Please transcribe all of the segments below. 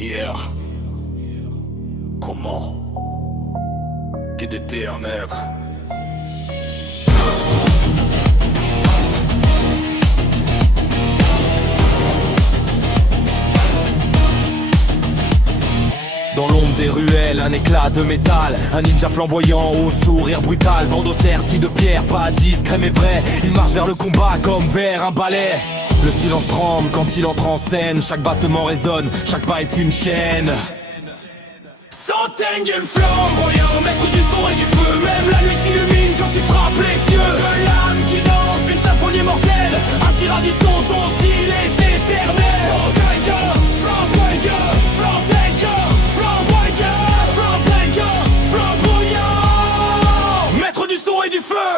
Hier. Comment? DDT, mec. Dans l'ombre des ruelles, un éclat de métal, un ninja flamboyant au sourire brutal, bandeau serti de pierre, pas discret mais vrai. Il marche vers le combat comme vers un balai. Le silence tremble quand il entre en scène, chaque battement résonne, chaque pas est une chaîne. Centaines gueules flamboyant, maître du son et du feu, même la nuit s'illumine quand il frappe les yeux. De l'âme qui danse, une symphonie mortelle, un Giradisson, ton style est éternel. Flamboyant, flamboyant, flamboyant, flamboyant, flamboyant, maître du son et du feu.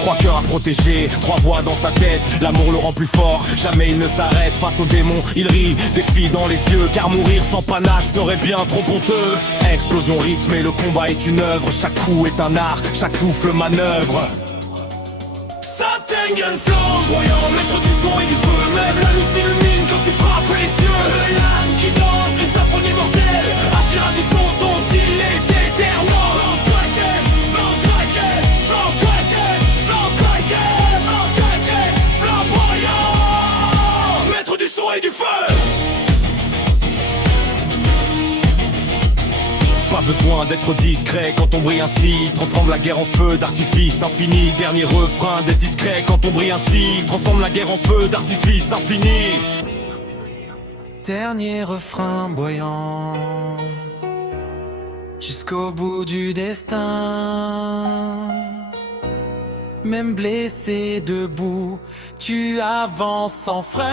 Trois cœurs à protéger, trois voix dans sa tête. L'amour le rend plus fort, jamais il ne s'arrête. Face aux démons, il rit, défie dans les yeux. Car mourir sans panache serait bien trop honteux. Explosion rythme et le combat est une œuvre. Chaque coup est un art, chaque souffle manœuvre. Satengen flamboyant, maître du son et du feu, même la nuit s'illumine quand il frappe les yeux. De l'âme qui danse, une symphonie mortelle, un Giradisson, ton style est éternel. Et du feu. Pas besoin d'être discret quand on brille ainsi. Transforme la guerre en feu d'artifice infini. Dernier refrain d'être discret quand on brille ainsi. Transforme la guerre en feu d'artifice infini. Dernier refrain boyant jusqu'au bout du destin. Même blessé debout, tu avances sans frein.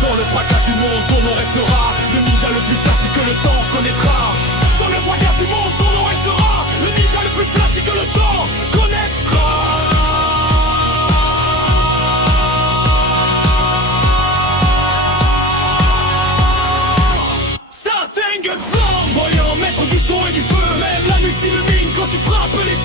Dans le fracas du monde, ton nom restera le ninja le plus flashy que le temps connaîtra. Dans le fracas du monde, ton nom restera le ninja le plus flashy que le temps connaîtra. Satengen flamboyant, maître du son et du feu, même la nuit s'illumine quand tu frappes les